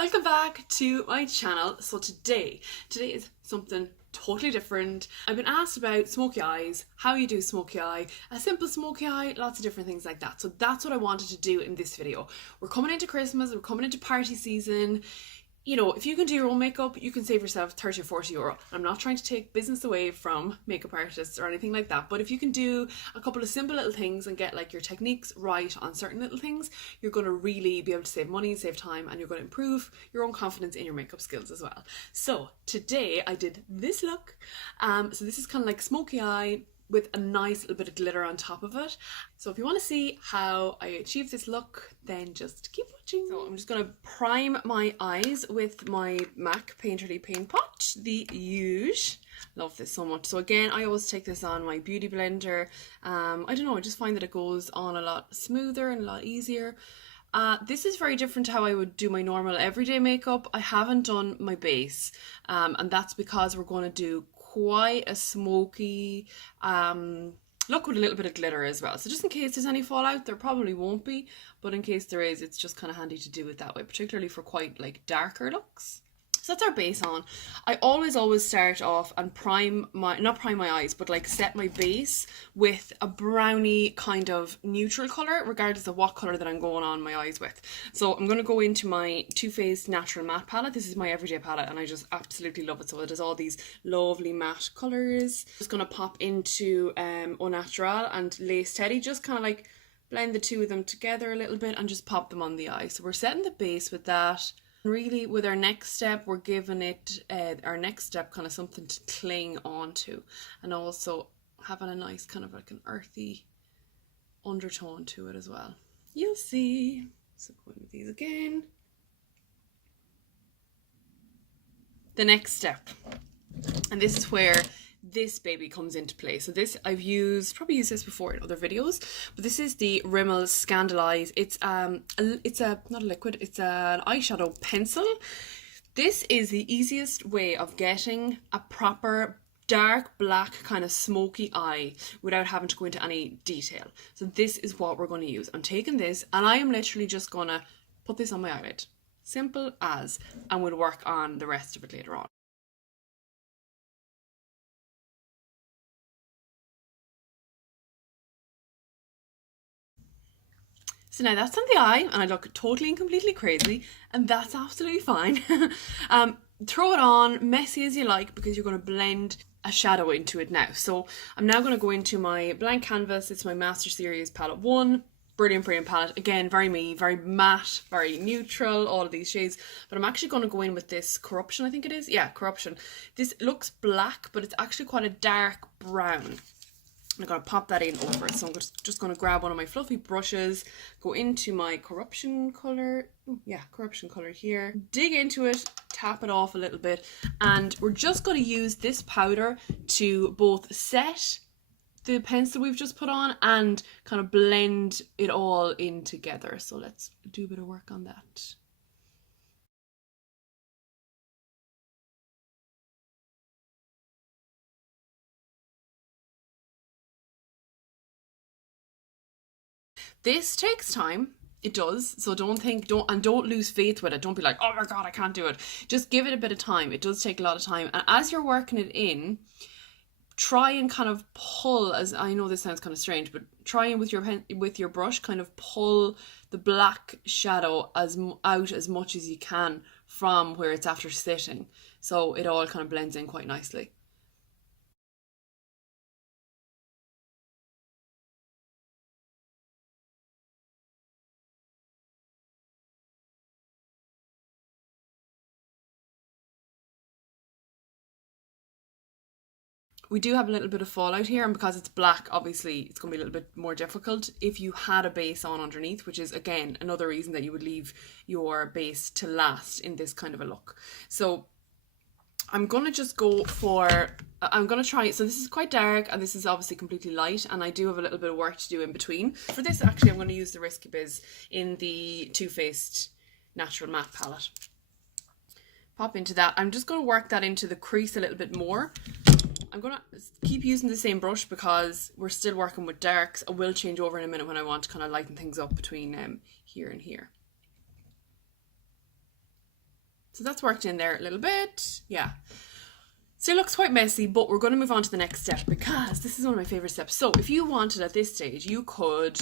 Welcome back to my channel. So today is something totally different. I've been asked about smoky eyes, how you do smoky eye, a simple smoky eye, lots of different things like that. So that's what I wanted to do in this video. We're coming into Christmas, we're coming into party season. You know, if you can do your own makeup, you can save yourself 30 or 40 euro. I'm not trying to take business away from makeup artists or anything like that, but if you can do a couple of simple little things and get like your techniques right on certain little things, you're going to really be able to save money, save time, and you're going to improve your own confidence in your makeup skills as well. So today I did this look. So this is kind of like smoky eye with a nice little bit of glitter on top of it. So if you want to see how I achieve this look, then just keep watching. So I'm just going to prime my eyes with my MAC Painterly Paintpot, the Huge. Love this so much. So again, I always take this on my beauty blender. I don't know, I just find that it goes on a lot smoother and a lot easier. This is very different to how I would do my normal everyday makeup. I haven't done my base, and that's because we're going to do quite a smoky look with a little bit of glitter as well. So just in case there's any fallout, there probably won't be, but in case there is, it's just kind of handy to do it that way, particularly for quite like darker looks. So that's our base on. I always start off and not prime my eyes, but like set my base with a brownie kind of neutral colour, regardless of what colour that I'm going on my eyes with. So I'm going to go into my Too Faced Natural Matte palette. This is my everyday palette and I just absolutely love it. So it has all these lovely matte colours. Just going to pop into Naturale and Lei Lash, just kind of like blend the two of them together a little bit and just pop them on the eye. So we're setting the base with that. Really, with our next step, we're giving it our next step kind of something to cling onto, and also having a nice kind of like an earthy undertone to it as well. You'll see. So go in with these again. The next step, and this is where this baby comes into play. So this I've probably used this before in other videos, but this is the Rimmel Scandaleyes. It's not a liquid, it's an eyeshadow pencil. This is the easiest way of getting a proper dark black kind of smoky eye without having to go into any detail. So this is what we're going to use. I'm taking this and I am literally just gonna put this on my eyelid, simple as, and we'll work on the rest of it later on. So now that's on the eye and I look totally and completely crazy, and that's absolutely fine. Throw it on messy as you like because you're going to blend a shadow into it now. So I'm now going to go into my blank canvas. It's my Master Series palette 1. Brilliant palette. Again, very me, very matte, very neutral, all of these shades. But I'm actually going to go in with this Corruption, I think it is. Yeah, Corruption. This looks black, but it's actually quite a dark brown. I'm going to pop that in over it. So I'm just going to grab one of my fluffy brushes, go into my Corruption colour. Yeah, Corruption colour here. Dig into it, tap it off a little bit. And we're just going to use this powder to both set the pencil we've just put on and kind of blend it all in together. So let's do a bit of work on that. This takes time. It does. So don't lose faith with it. Don't be like, oh my god, I can't do it. Just give it a bit of time. It does take a lot of time. And as you're working it in, try and kind of pull, as I know this sounds kind of strange, but try and with your brush kind of pull the black shadow out as much as you can from where it's after sitting. So it all kind of blends in quite nicely. We do have a little bit of fallout here, and because it's black, obviously it's going to be a little bit more difficult if you had a base on underneath, which is again another reason that you would leave your base to last in this kind of a look. So I'm going to just go for, I'm going to try, so this is quite dark and this is obviously completely light, and I do have a little bit of work to do in between. For this actually I'm going to use the Risky Biz in the Too Faced Natural Matte palette. Pop into that. I'm just going to work that into the crease a little bit more. I'm going to keep using the same brush because we're still working with darks. I will change over in a minute when I want to kind of lighten things up between here and here. So that's worked in there a little bit. Yeah. So it looks quite messy, but we're going to move on to the next step because this is one of my favorite steps. So if you wanted at this stage, you could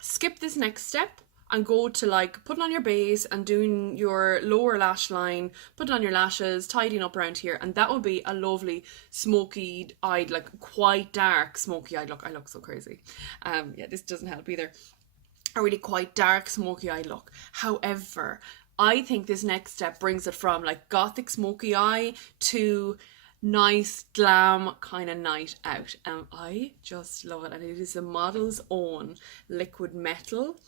skip this next step and go to like putting on your base and doing your lower lash line, putting on your lashes, tidying up around here, and that would be a lovely smoky eyed, like quite dark smoky eyed look. I look so crazy. Yeah, this doesn't help either. A really quite dark smoky eyed look. However, I think this next step brings it from like gothic smoky eye to nice glam kind of night out, and I just love it. And it is the Model's Own liquid metal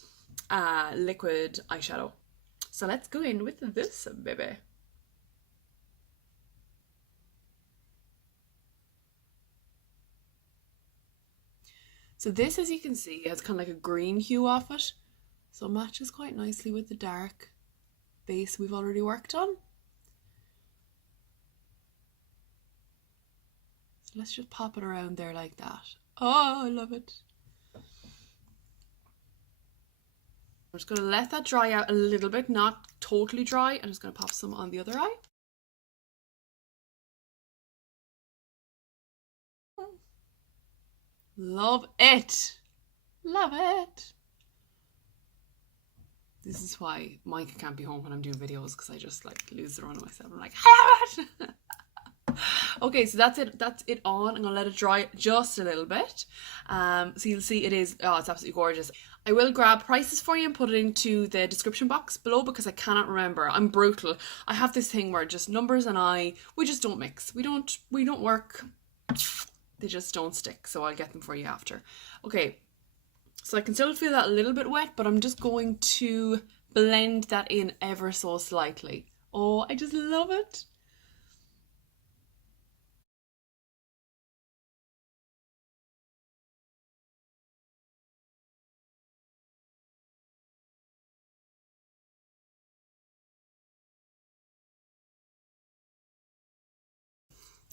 liquid eyeshadow. So let's go in with this baby. So this, as you can see, has kind of like a green hue off it, so it matches quite nicely with the dark base we've already worked on. So let's just pop it around there like that. Oh, I love it. I'm just going to let that dry out a little bit, not totally dry. I'm just going to pop some on the other eye. Love it. Love it. This is why Micah can't be home when I'm doing videos, because I just like lose the run of myself. I'm like, okay, so that's it on. I'm gonna let it dry just a little bit. So you'll see it is, oh, it's absolutely gorgeous. I will grab prices for you and put it into the description box below because I cannot remember. I'm brutal. I have this thing where just numbers and we just don't mix. We don't work. They just don't stick. So I'll get them for you after. Okay. So I can still feel that a little bit wet, but I'm just going to blend that in ever so slightly. Oh, I just love it.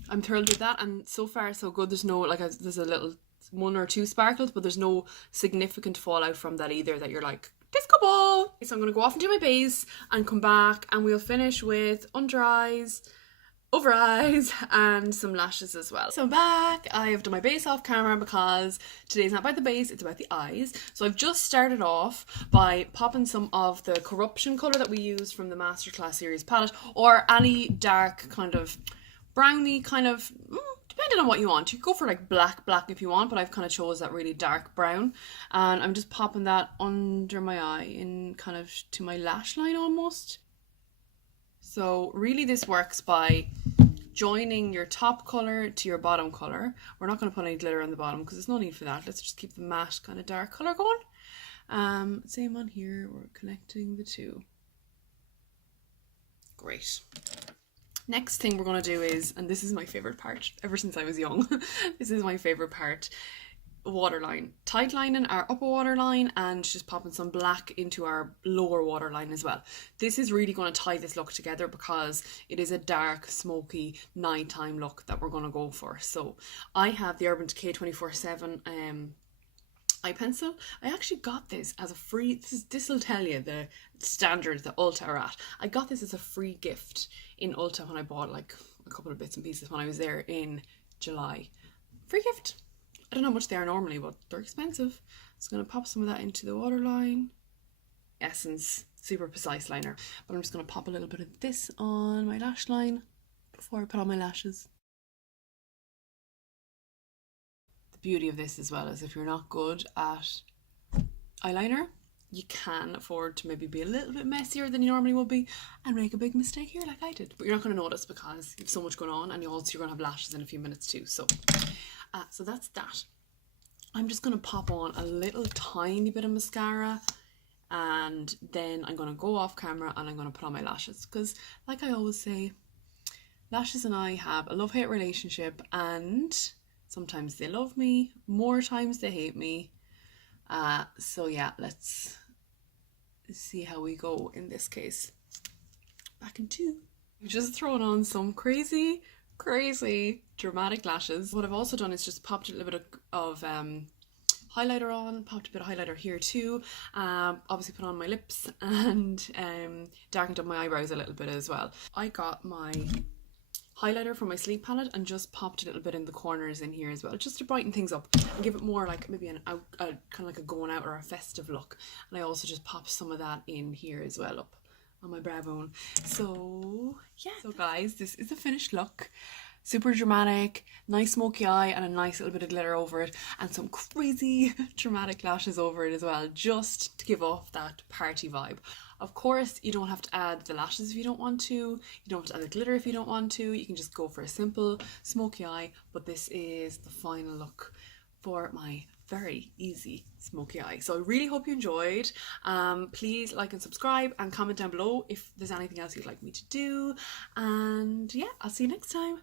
I'm thrilled with that, and so far so good. There's no, like, there's a little one or two sparkles, but there's no significant fallout from that either that you're like, disco ball. So I'm going to go off and do my base and come back and we'll finish with under eyes, over eyes, and some lashes as well. So I'm back. I have done my base off camera because today's not about the base, it's about the eyes. So I've just started off by popping some of the Corruption colour that we used from the Masterclass series palette, or any dark kind of browny kind of, depending on what you want. You can go for like black if you want, but I've kind of chose that really dark brown, and I'm just popping that under my eye in kind of to my lash line almost. So really this works by joining your top colour to your bottom colour. We're not going to put any glitter on the bottom because there's no need for that. Let's just keep the matte kind of dark colour going. Same on here, we're connecting the two. Great. Next thing we're going to do is, and this is my favourite part ever since I was young, this is my favourite part, waterline. Tight lining our upper waterline and just popping some black into our lower waterline as well. This is really going to tie this look together because it is a dark, smoky, nighttime look that we're going to go for. So I have the Urban Decay 24/7 eye pencil. I actually got this as a free, this will tell you the standard that Ulta are at. I got this as a free gift in Ulta when I bought like a couple of bits and pieces when I was there in July. Free gift. I don't know how much they are normally, but they're expensive. So I'm going to pop some of that into the waterline. Essence Super Precise Liner. But I'm just going to pop a little bit of this on my lash line before I put on my lashes. The beauty of this as well is if you're not good at eyeliner, you can afford to maybe be a little bit messier than you normally would be and make a big mistake here like I did. But you're not going to notice because you have so much going on, and you're going to have lashes in a few minutes too. So that's that. I'm just going to pop on a little tiny bit of mascara, and then I'm going to go off camera and I'm going to put on my lashes because, like I always say, lashes and I have a love-hate relationship, and sometimes they love me, more times they hate me. So yeah, let's see how we go in this case. Back in two. We've just thrown on some crazy dramatic lashes. What I've also done is just popped a little bit of highlighter on, popped a bit of highlighter here too, obviously put on my lips and darkened up my eyebrows a little bit as well. I got my highlighter from my sleep palette and just popped a little bit in the corners in here as well, just to brighten things up and give it more like maybe an out, kind of like a going out or a festive look. And I also just popped some of that in here as well, up on my brow bone. So yeah, so guys, this is the finished look. Super dramatic, nice smoky eye and a nice little bit of glitter over it, and some crazy dramatic lashes over it as well, just to give off that party vibe. Of course, you don't have to add the lashes if you don't want to, you don't have to add the glitter if you don't want to, you can just go for a simple smoky eye, but this is the final look for my very easy smoky eye. So I really hope you enjoyed. Please like and subscribe and comment down below if there's anything else you'd like me to do, and yeah, I'll see you next time.